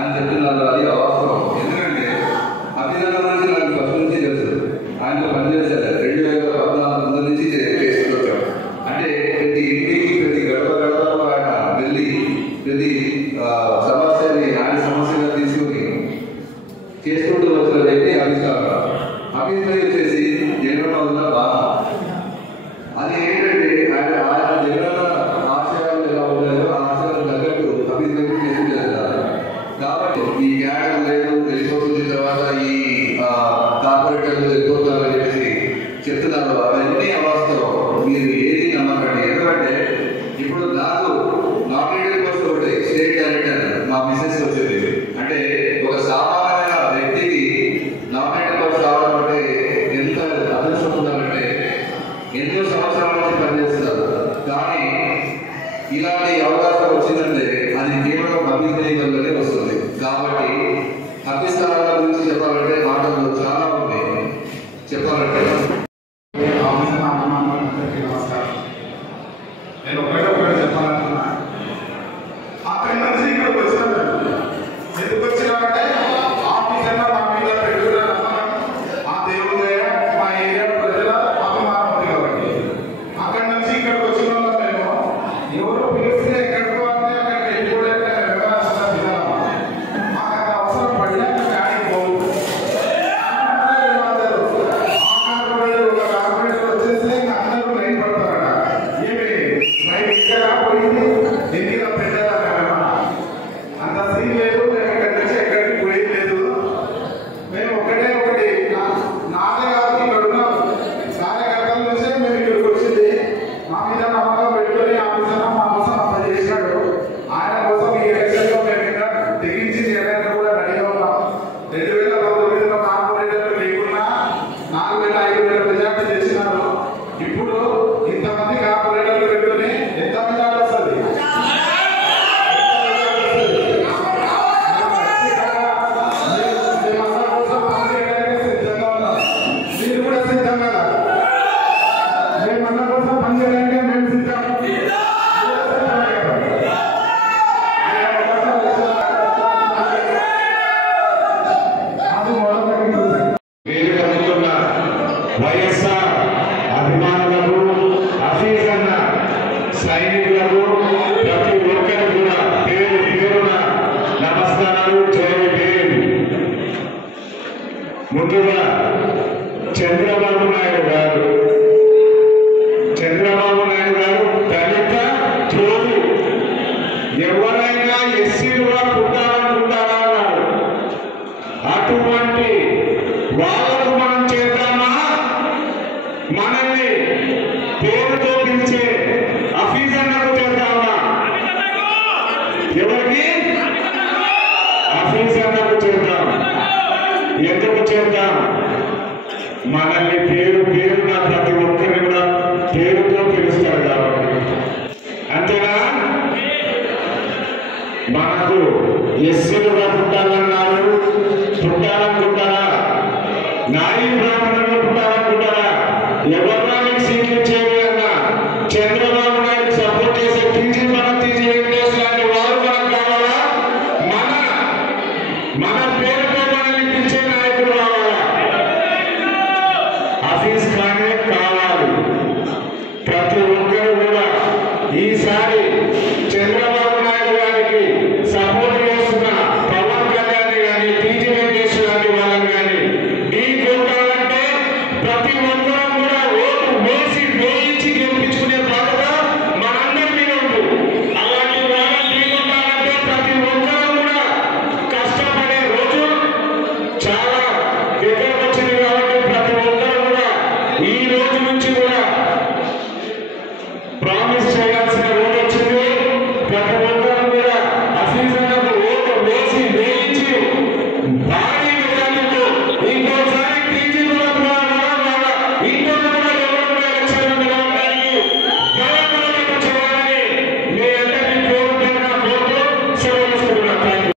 అని చెప్తున్నారు. అది అవసరం. ఎందుకంటే అభినందన నుంచి నాకు ఫస్ట్ నుంచి తెలుసు. ఆయనతో పనిచేశారు. 2014 ముందు నుంచి చేసుకొచ్చాం. అంటే ప్రతి ఇంటికి ప్రతి గడప గడప ఆయన వెళ్ళి ప్రతి సమస్యని ఆయన సమస్యగా తీసుకుని చేసుకుంటూ వచ్చిన వ్యక్తి అభిష్కారం. అభిప్రాయం వచ్చేసి జగన్ వల్ల బాగా అది ఏంటంటే ఆయన జగన్ ఆశయాలు ఎలా ఉన్నాయో ఆ ఆశయాలు తగ్గట్టు అభిప్రాయం చేసుకుంటారు. కాబట్టి ఈ జ్ఞానం లేదు తెలిసిపోతుంది. తర్వాత ఈ కార్పొరేటర్లు ఎక్కువతారని చెప్పేసి చెప్తున్నారు. అవన్నీ అవాస్తవం. మీరు ఏది నమ్మకండి. ఎందుకంటే ఇప్పుడు నాకు నామినేటెడ్ పోస్ట్ ఒకటి స్టేట్ డైరెక్టర్ మా బిజినెస్ వచ్చేది. అంటే ఒక సామాన్య వ్యక్తికి నామినేటెడ్ పోస్ట్ రావడం అంటే ఎంత అదృష్టం ఉండాలంటే ఎన్నో సంవత్సరాల నుంచి పనిచేస్తున్నారు. కానీ ఇలాంటి అవకాశం వచ్చిందంటే అది కేవలం అభివృద్ధి వస్తుంది. కాబట్టి అభిస్థానాల గురించి చెప్పాలంటే మాటలు చాలా ఉన్నాయి. చెప్పాలంటే నేను ఒకటి చెప్పాలనుకున్నా. అక్కడి నుంచి ఇక్కడికి వచ్చినాను. ఎందుకు వచ్చినామంటే ఆఫీసర్లో మా మీద పెట్టుకున్న నమ్మకం ఆ దేవుడు మా ఏరియా ప్రజల అభిమానం ఉంది కాబట్టి అక్కడి నుంచి ఇక్కడికి వచ్చిన వాళ్ళు మేము ఎవరు పిలిస్తే ఎక్కడికో అంటే అక్కడికి వెళ్ళిపోవడానికి మాకు అంత అవసరం పడినా కానీ పోదు. ఒక కార్పొరేటర్ వచ్చేస్తే అందరూ లైన్ పడతారట. ఏమి రైట్ ఇక్కడ పోయింది ఢిల్లీలో పెట్టారా అంత సీన్ లేదు. మేము ఇక్కడి నుంచి ఎక్కడికి పోయేది లేదు. మేము ఒకటే ఒకటి నాదే కాదు ఇక్కడ ఉన్న కార్యకర్తల నుంచే మేము ఇక్కడికి వచ్చింది. మా మీద నమ్మకం పెట్టుకుని ఆఫీసర్ మా కోసం అంత చేశాడు. ఆయన కోసం ఈ ఎలక్షన్లో మేము ఇంకా తెగించి చేయడానికి కూడా రెడీగా ఉన్నాం. 2019లో కార్పొరేటర్లు లేకున్నా 4,000-5,000 మెజార్టీ చేసినారు. ఇప్పుడు ఇంతమంది కార్పొరేటర్లు పెట్టుకుని ఎంత మెజార్టీ వస్తుంది? మీరు కూడా సిద్ధం కదా? మేమన్న కోసం పనిచేయడానికి మేము సిద్ధం. వైఎస్ఆర్ అభిమానులకు, అఫీజన్న సైనికులకు, ప్రతి ఒక్కరికి కూడా పేరు పేరున నమస్కారాలు, జయభీమ్. ముందుగా చంద్రబాబు నాయుడు గారు దళిత ద్రోహి. ఎవరైనా ఎస్సీలుగా పుట్టాలనుకుంటారా అన్నారు. అటువంటి వాళ్ళకు మనం చేద్దామా? మనల్ని పేరుతో పిలిచే అఫీజన్నకు చేద్దామా? ఎవరికి? అఫీజన్నకు చేద్దాం. ఎందుకు చేద్దాం? మనల్ని పేరు పేరున ప్రతి ఒక్కరిని కూడా పేరుతో పిలుస్తారు కాబట్టి. అంతేనా? మనకు ఎస్సీలుగా పుట్టాలన్నారు. పుట్టాలనుకుంటారా? నాయి బ్రాహ్మణులు పుట్టాలనుకుంటారా? ఎవరినా మీకు సీట్లు ఇచ్చేవి అన్నా చంద్రబాబు నాయుడు సపోర్ట్ చేసే టీజీ వెంకటేష్ లాంటి వారు మనకు కావాలా? మన పేరుతో మనల్ని పిలిచే నాయకులు కావాలా? ఆఫీస్ కానీ కావాలి. ప్రతి ఒక్కరు కూడా ఈసారి చంద్రబాబు నాయుడు గారికి సపోర్ట్ చేస్తున్న పవన్ కళ్యాణ్ కానీ టీజీ వెంకటేష్ లాంటి వాళ్ళని కానీ ఢీకొట్టాలంటే ప్రతి ఒక్కరూ కూడా ఓటు వేయించి గెలిపించుకునే బాధ్యత మనందరి మీద ఉంది. అలాంటి వాళ్ళని ఢీకొట్టాలంటే ప్రతి ఒక్కరూ కూడా కష్టపడే రోజు చాలా దగ్గరకు వచ్చింది. కాబట్టి ప్రతి ఒక్కరూ కూడా ఈ రోజు నుంచి కూడా ప్రామిస్ చేయాల్సిన రోజు వచ్చింది. ప్రతి ఒక్కరూ కూడా అఫీజన్నకు ఓటు వేయించి భారీ మెజార్టీతో ఇంకోసారి టీజీ ఇంట్లో కూడా ఎవరు కూడా ఎలక్షన్లు నిలవడానికి గవర్నమెంట్ చేయాలని మీ అందరినీ పేరు పేరున కోరుతూ సెలవు తీసుకుంటున్నాను.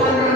Thank you.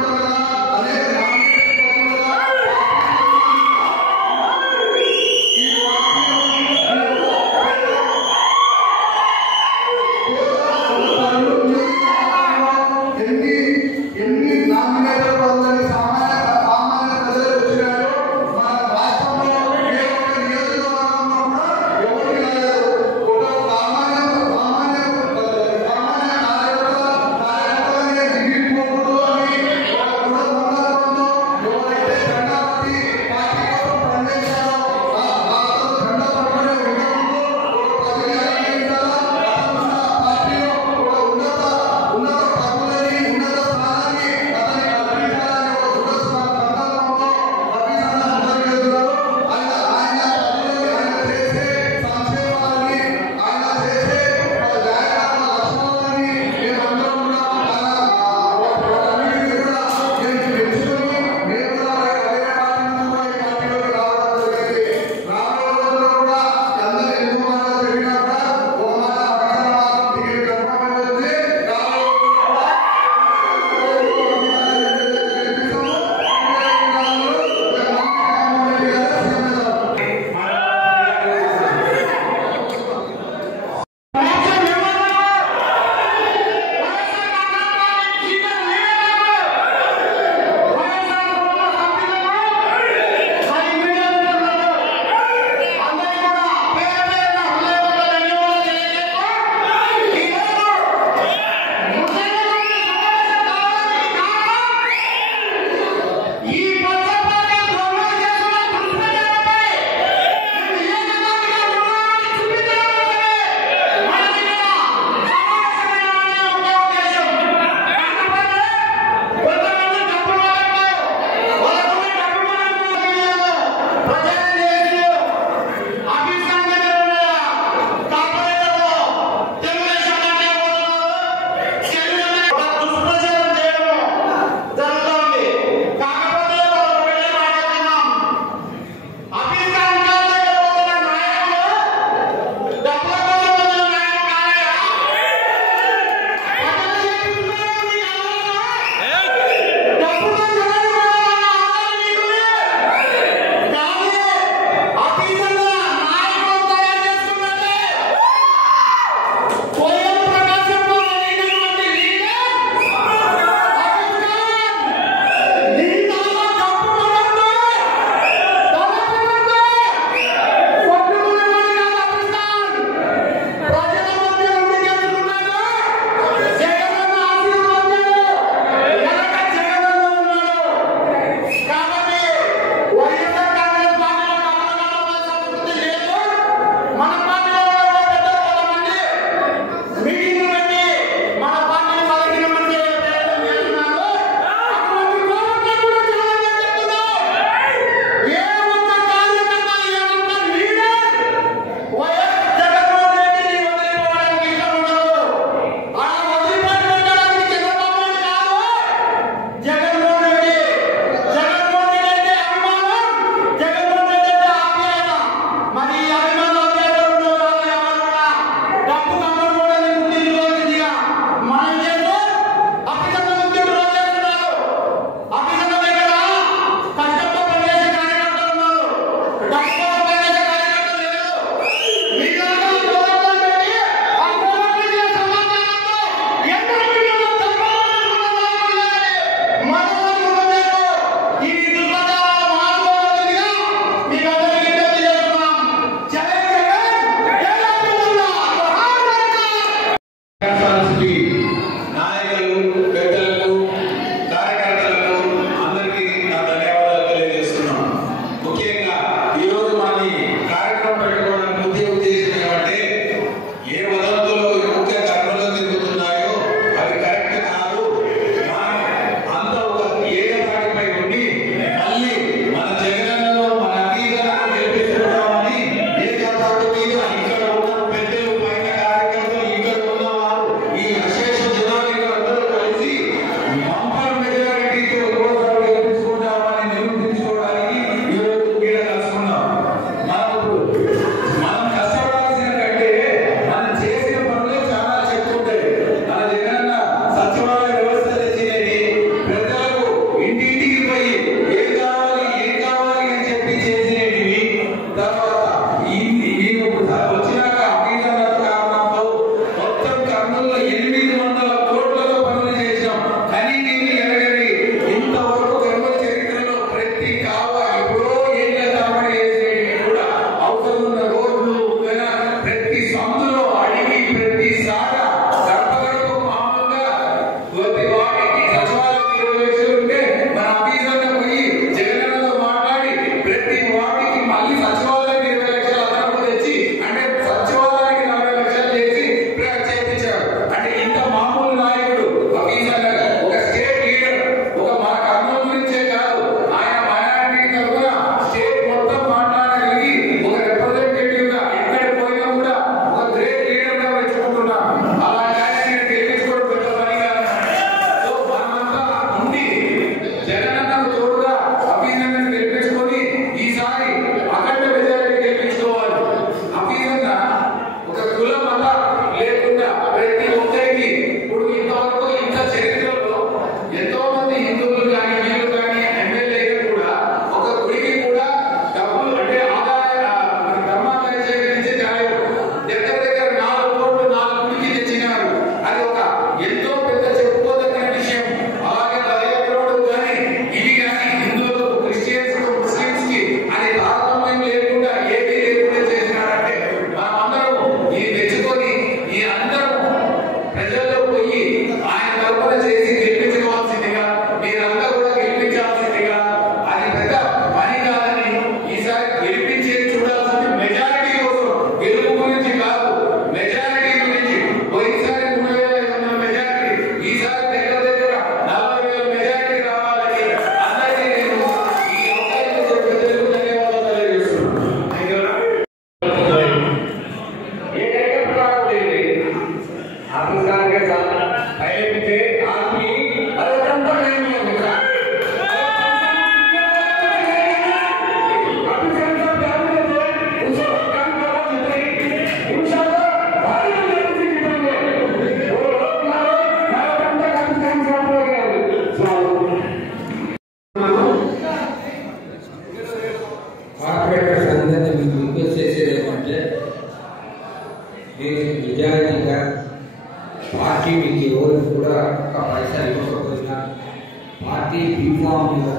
యూనిఫామ్ మీద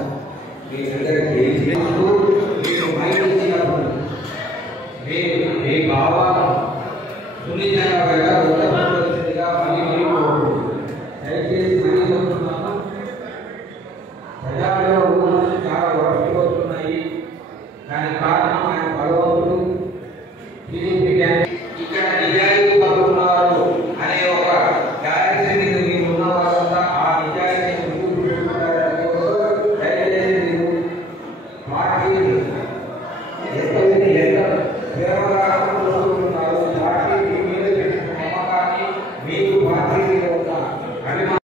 మీ దగ్గర మీకు మైండ్ ఇచ్చినప్పుడు మీ భావాలు సున్నితంగా వచ్చిందిగా మళ్ళీ మీరు దయచేసి మళ్ళీ చెప్తున్నాను. ప్రజాల్లో ఊళ్ళు చాలా వరసిపోతున్నాయి. దానికి కారణం ఆయన భగవంతుడు టీడీపీ ఇక్కడ నిజాయితీ పడుతున్నారు అనే ఒక గ్యారెంటీ మీద మీరు ఉన్న వాళ్ళంతా ఆ నిజాయితీ దయచేసి మీరు పార్టీ కేవలం పార్టీ మీద పెట్టిన నమ్మకాన్ని మీకు పార్టీ మీద ఉన్న అభిమానం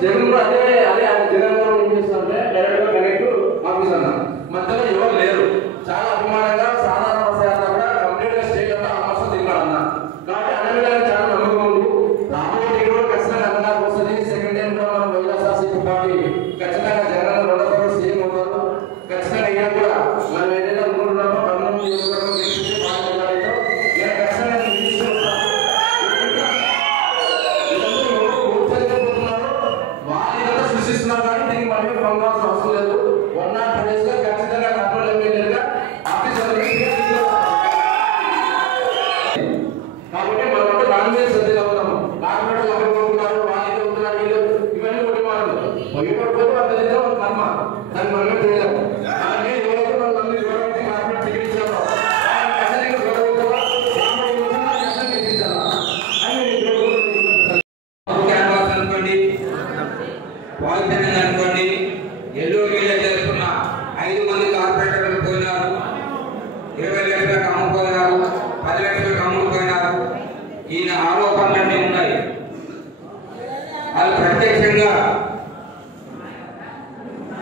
జగన్ అదే అదే జగన్ గారు ఏం చేస్తారంటే డైరెక్ట్ గా కనెక్ట్ ఆఫీస్ అన్న మధ్యలో ఎవరు లేరు. చాలా అభిమానంగా సాధారణ బస్సు కూడా కంప్లీట్ గా స్టేట్ అంతా ఆల్మోస్ట్ తిరిగాడు అన్న. కాబట్టి అన్న మీద చాలా నమ్మకం ఉంది. రాబోయే కూడా ఖచ్చితంగా అన్నదానికి వస్తుంది. సెకండ్ టైం కూడా మనం వైఎస్ఆర్సీపీ పార్టీ ఖచ్చితంగా జగన్ రెండోసారి సీఎం అవుతారు. ఖచ్చితంగా ఈయన కూడా మనం ఏదైతే అనుకుంటున్నామో కర్నూలు నియోజకవర్గం గెలిపించి పార్టీ ఈయన ఖచ్చితంగా వాళ్ళు సృష్టిస్తున్నారు. కానీ దీనికి మనమే పొందాల్సిన అవసరం లేదు. 1 or 2 days గా ఖచ్చితంగా కర్నూలు ఎమ్మెల్యేగా ఆఫీసర్ కాబట్టి మనం దాని మీద శ్రద్ధ అవుతాము. కార్పొరేట్ ఎవరు ఉంటున్నారు, వాళ్ళు ఉంటున్నారు, వీళ్ళు ఇవన్నీ ఒకటి మారదు. పోయిపోతే వాళ్ళ దగ్గర ఒక కర్మ దాన్ని మనమే చేయలేము. ఎవరైతే మనం అన్ని గౌరవించి కార్పొరేట్ టికెట్ ఇచ్చారో క్యాన్వాస్ అనుకోండి, వాల్పెన్ అనుకోండి, ఎల్లో వీళ్ళ చేసుకున్న 5 మంది కార్పొరేటర్లు పోయినారు. 20 లక్షలకు అమ్ముకుపోయినారు, 10 లక్షలకు అమ్ముకుపోయినారు. ఈయన ఆరోపణలన్నీ ఉన్నాయి. వాళ్ళు ప్రత్యక్షంగా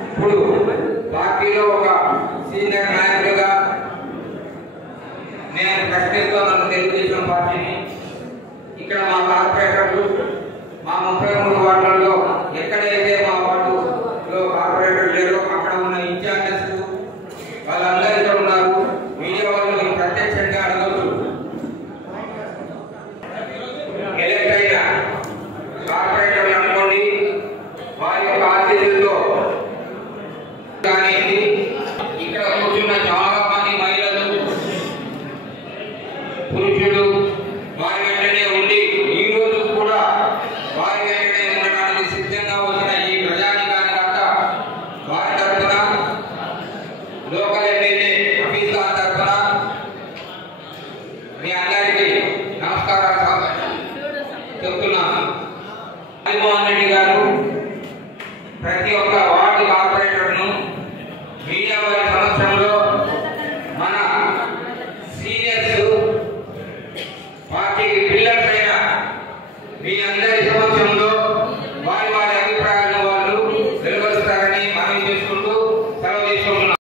ఇప్పుడు పార్టీలో ఒక సీనియర్ నాయకులుగా నేను ప్రశ్నిస్తున్నాను తెలుగుదేశం పార్టీని. ఇక్కడ మా కార్పొరేటర్లు మా 33 వార్డులలో ఎక్కడైతే మా వార్డులో కార్పొరేటర్ లేరో అక్కడ ఉన్న ఇన్ఛార్జెస్ వాళ్ళందరూ ఇక్కడ ఉన్నారు. మీడియా వాళ్ళు ప్రత్యక్షంగా అడగవచ్చు. ఎలక్ట్ అయిన కార్పొరేటర్లు అనుకోండి, వారి యొక్క ఆశీస్సులతో కానీ ఇక్కడ కూర్చున్న చాలా మంది మహిళలు పురుషులు వారి వెంటనే ఉండి ఈ రోజు కూడా వారి వెంటనే ఉండడానికి సిద్ధంగా వచ్చిన ఈ ప్రజానికానికి అంతా వారి తరఫున లోకల్ ఎమ్మెల్యే హఫీజ్ ఖాన్ తరఫున మీ అందరికీ నమస్కారాలు చెప్తున్నాను. జగన్మోహన్ రెడ్డి గారు ప్రతి ఒక్క వార్డు కార్పొరేటర్ను మీడియా వారి సమక్షంలో మన సీనియర్స్ పార్టీకి పిల్లర్స్ అయిన మీ అందరి సమక్షంలో వారి వారి అభిప్రాయాలను వాళ్ళు వెలువరుస్తారని మనవి చేసుకుంటూ సెలవు తీసుకుంటున్నాం.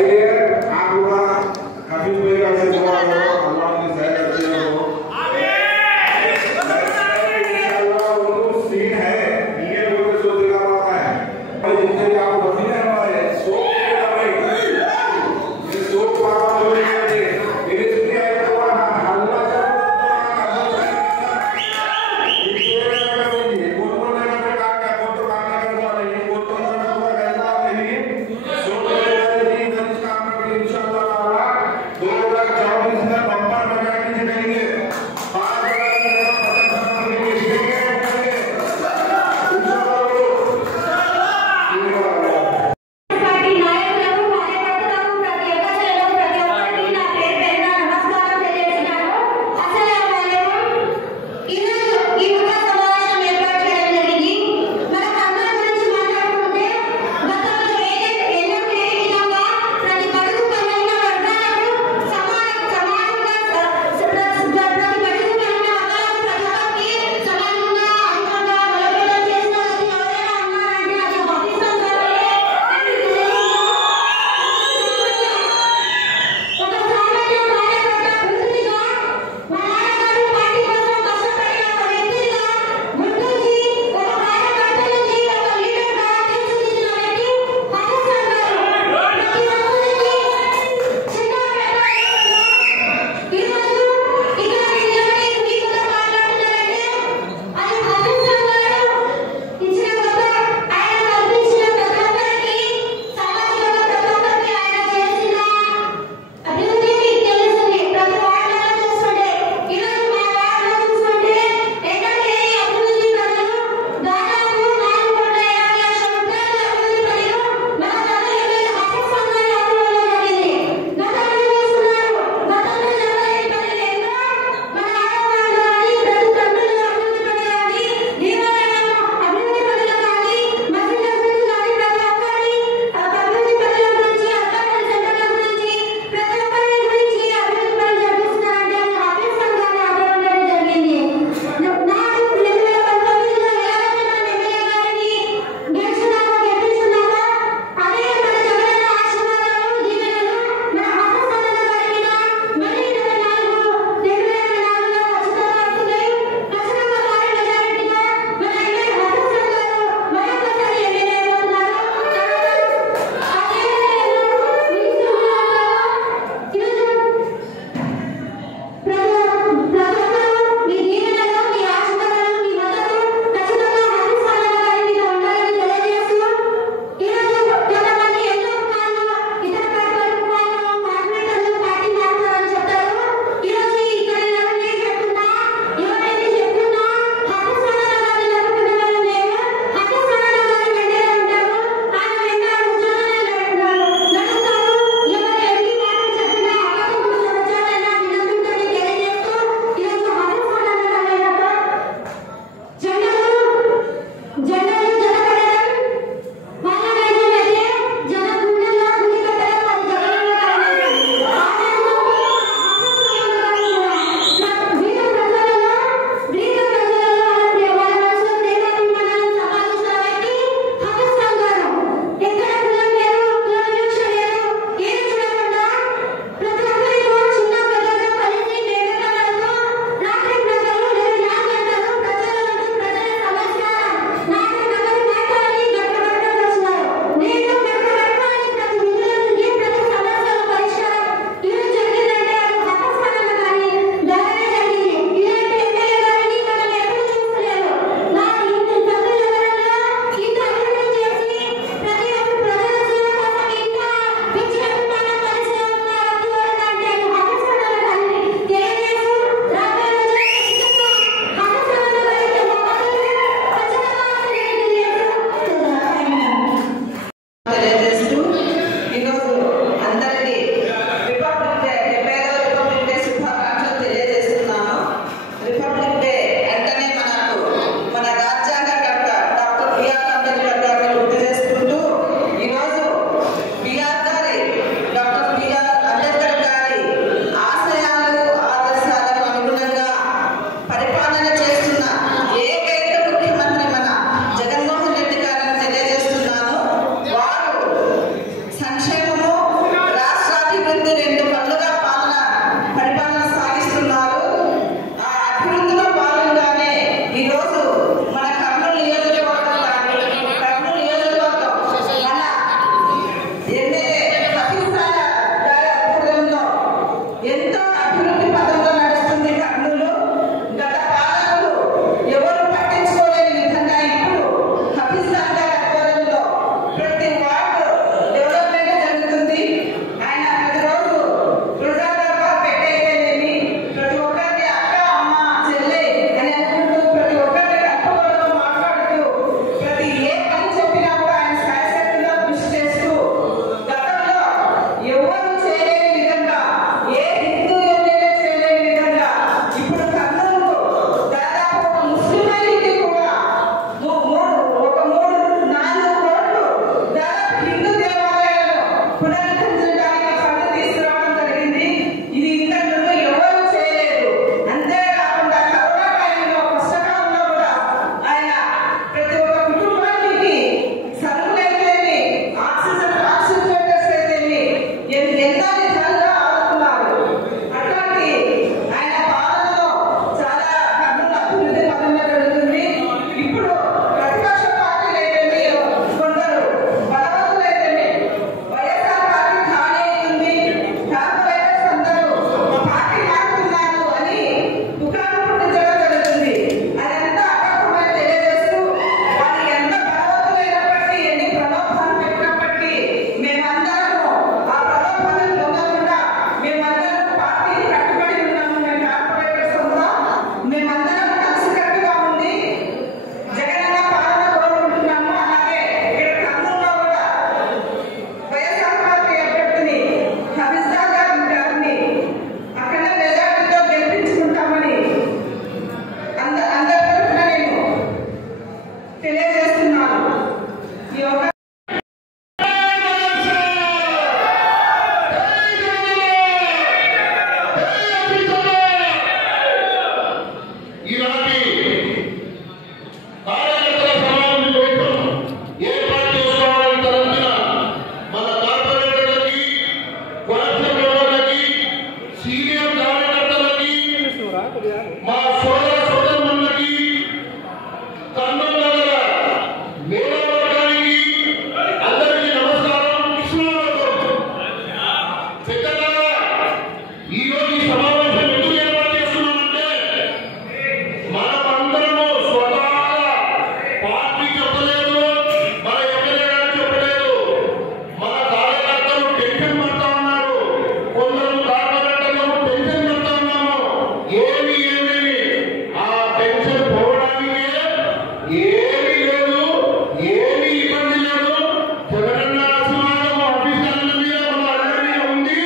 इसलिए आप लोग काफी कोई का से दुआ करो, अल्लाह की सहायता करते रहो। इंशाअल्लाह वो सीन है, ये लोग को सोच लगा रहा है और जितने भी आप वसीले हमारे सोच के भाई ये सोच पावा हो रही है ये इसलिए है तो अल्लाह का काम పునరుద్ధరించడానికి ఫండ్ తీసుకురావడం జరిగింది. ఇది ఇంతకు ముందు ఎవరు చేయలేదు. అంతేకాకుండా కరోనా టైంలో కష్టకాలంలో కూడా ఆయన ప్రతి ఒక్క కుటుంబానికి సరుకులైతేమి, ఆక్సిజనేటర్స్ అయితేమి ఎంతో విధాలుగా ఆదుకున్నారు. అట్లాంటి ఆయన పాలనలో చాలా కర్నూలు అభివృద్ధి పదంలో జరుగుతుంది. ఇప్పుడు ప్రతిపక్ష పార్టీలు అయితేమి కొందరు బలవంతులైతేమి వైఎస్ఆర్ పార్టీ ఖాళీ అవుతుంది, కార్పొరేటర్స్ అందరూ పార్టీ మారుతున్నారు అని దుకాణం పుట్టించడం జరుగుతుంది. అదంతా అపక్రమని తెలియజేస్తూ వాళ్ళు ఎంత బలవంతులైనప్పటికీ, ఎన్ని ప్రలోభాలు పెట్టినప్పటికీ మేమందరము ఆ ప్రలోభాలను పొందకుండా మేమందరం పార్టీకి కట్టుబడి ఉన్నాము. మేము కార్పొరేటర్స్ అంతా మేమందరం కలిసికట్టుగా ఉంది జగనన్న పాలన కోరుకుంటున్నాము. అలాగే ఇక్కడ కర్నూలులో కూడా వైఎస్ఆర్ పార్టీ అభ్యర్థిని హబీజ్దార్ గారిని అక్కడ మెజార్టీతో గెలిపించుకుంటామని అందరి తరఫున నేను తెలియజేస్తున్నాను. ఈ యొక్క ఈనాటి కార్యకర్తల సమావేశం కోసం ఏర్పాటు చేసుకోవాలని తరపున మన కార్పొరేటర్లకి, కోఆప్షన్ మెంబర్లకి, సీనియర్ కార్యకర్తలకి, మా సోదర సోదరులకి, కర్నూలు నగర మేధావర్గానికి అందరికీ నమస్కారం. పెద్దలారా, ఈరోజు ఈ సమావేశం ఎందుకు ఏర్పాటు చేస్తున్నామంటే మనమందరము స్వతహాగా పార్టీ చెప్పలేదు, మన ఎమ్మెల్యే గారు చెప్పలేదు, మన కార్యకర్తలు టెన్షన్ పడతా ఉన్నారు, కొందరు కార్పొరేటర్లు టెన్షన్ పడతా ఉన్నాము. ఏమి ఆ టెన్షన్ పోవడానికి ఏమీ లేదు, ఏమీ ఇబ్బంది లేదు. జగనన్న ఆశీర్వాదం ఆఫీసర్ల మీద మన అందరి మీద ఉంది.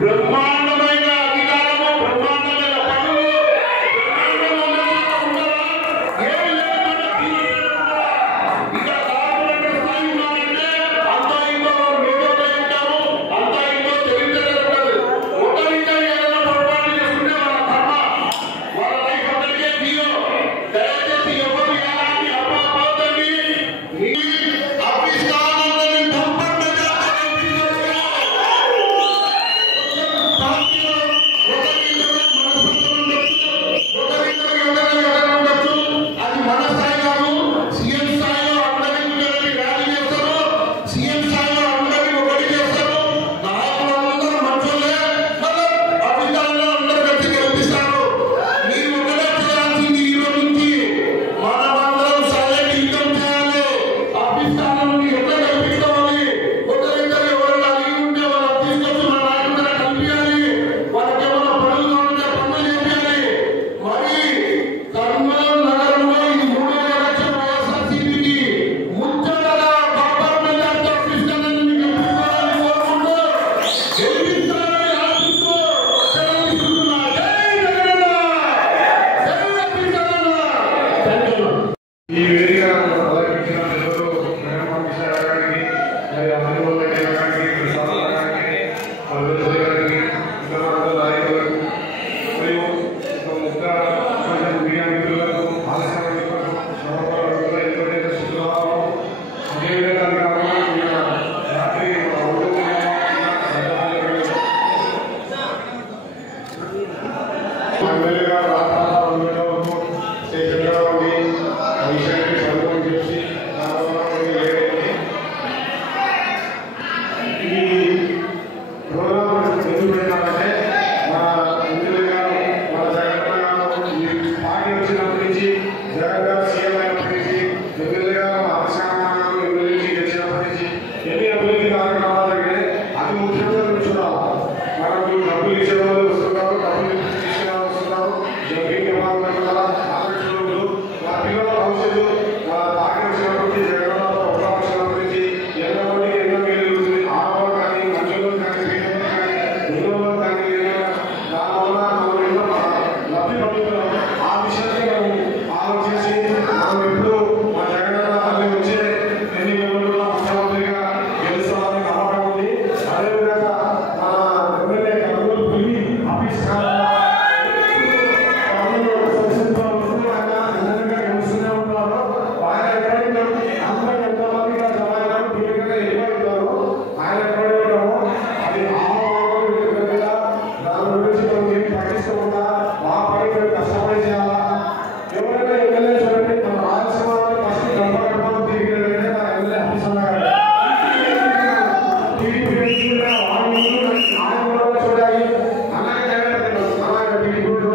బ్రహ్మాండమైన అధికారము, బ్రహ్మాండమైన పనులు, ఏమి ఇక్కడ కార్పొరేటర్ స్థాయి ఉన్నారంటే అంతా ఇంకో మేధావులు ఉంటారు, అంతా ఇంకో తెలివితేటలు ఉంటారు. ఒకరిగా ఏదైనా పొరపాటు చేసుకుంటే వాళ్ళ కర్మ, వాళ్ళ లైఫ్ అందరికీ జీరో. దయచేసి ఎవరు ఎలాంటి అపోతండి అభిస్థానాన్ని దంపతులుగా అది మన స్థాయి కాదు. సీఎం స్థాయిలో అందరికీ ర్యాలీ చేస్తారు, సీఎం స్థాయిలో అందరికీ ఒకటి చేస్తారు. నాయకులందరూ మంచోళ్ళే, మళ్ళీ అధికారులు అందరూ కలిసి గెలిపిస్తారు. మీరు ఒకటే చేయాల్సింది ఈ రోజు నుంచి మనమందరం సైలెంట్ ఇన్కమ్ చేయాలి. అభిస్థానాన్ని ఎట్లా గెలిపించాలి, ఒకరిద్దరు ఎవరైనా అడిగి ఉంటే వాళ్ళ తీసుకొచ్చి మన నాయకుడిని కల్పించాలి, వాళ్ళకి ఏమైనా పనులు ఉంటే పనులు చేయాలి. మరి కర్నూలు నగరంలో ఈ 3వ ఎలక్షన్ వైఎస్ఆర్సీపీకి ముచ్చటగా బంపర్ మెజార్టీతో కృష్ణానదిని గెలిపించాలని కోరుకుంటూ గెలిపించాలని ఆశిస్తూ సెలవు తీసుకుంటున్నా. జై జగనన్న, జై కృష్ణానన్న. థాంక్యూ. ఈ వేదిక అలంకరించిన పెద్దలు జగన్మోహన్ రెడ్డి గారికి, మరి అమలు గారికి, ప్రసాద్ గారికి, అభివృద్ధి గారికి, ఇతర అందరు నాయకులకు, మరియు ఇంకా కొంచెం మీడియా మిత్రులకు, ఆలస్యమైన మిత్రులకు, శ్రమపరులకు, ఎటువంటి శుక్రవారం అదేవిధంగా కాకుండా నిన్న రాత్రి ఎమ్మెల్యే గారు రాష్ట్రంలో స్టేషన్గా ఉండి ఆ విషయాన్ని చదువుకొని చేసి ఈ ప్రోగ్రాం ఎందుకు పెట్టాలంటే మన ఎమ్మెల్యే గారు, మన జగన్ గారు ఈ పార్టీ వచ్చినప్పటి నుంచి, జగన్ గారు సీఎం అయినప్పటి నుంచి, ఎమ్మెల్యే గారు ఆశకారం గారు ఎమ్మెల్యే నుంచి గెలిచినప్పటి నుంచి ఎన్ని అభివృద్ధి కార్యక్రమాలు జరిగాయి. అది ముఖ్యంగా చూడాలి. మనకు డబ్బులు తీసుకుంటా మా పని మేము కష్టపడి చేయాలా. ఎవరైనా ఎమ్మెల్యే చూడండి, మన రాయలసీమలో ఫస్ట్ గడప గడప తిరిగి నా ఎమ్మెల్యే ఆఫీస్ ఉన్నారు. టీడీపీ చూడాలి అలాగే టీడీపీ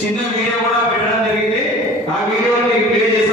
చిన్న వీడియో కూడా పెట్టడం జరిగింది. ఆ వీడియోని ప్లే చేసి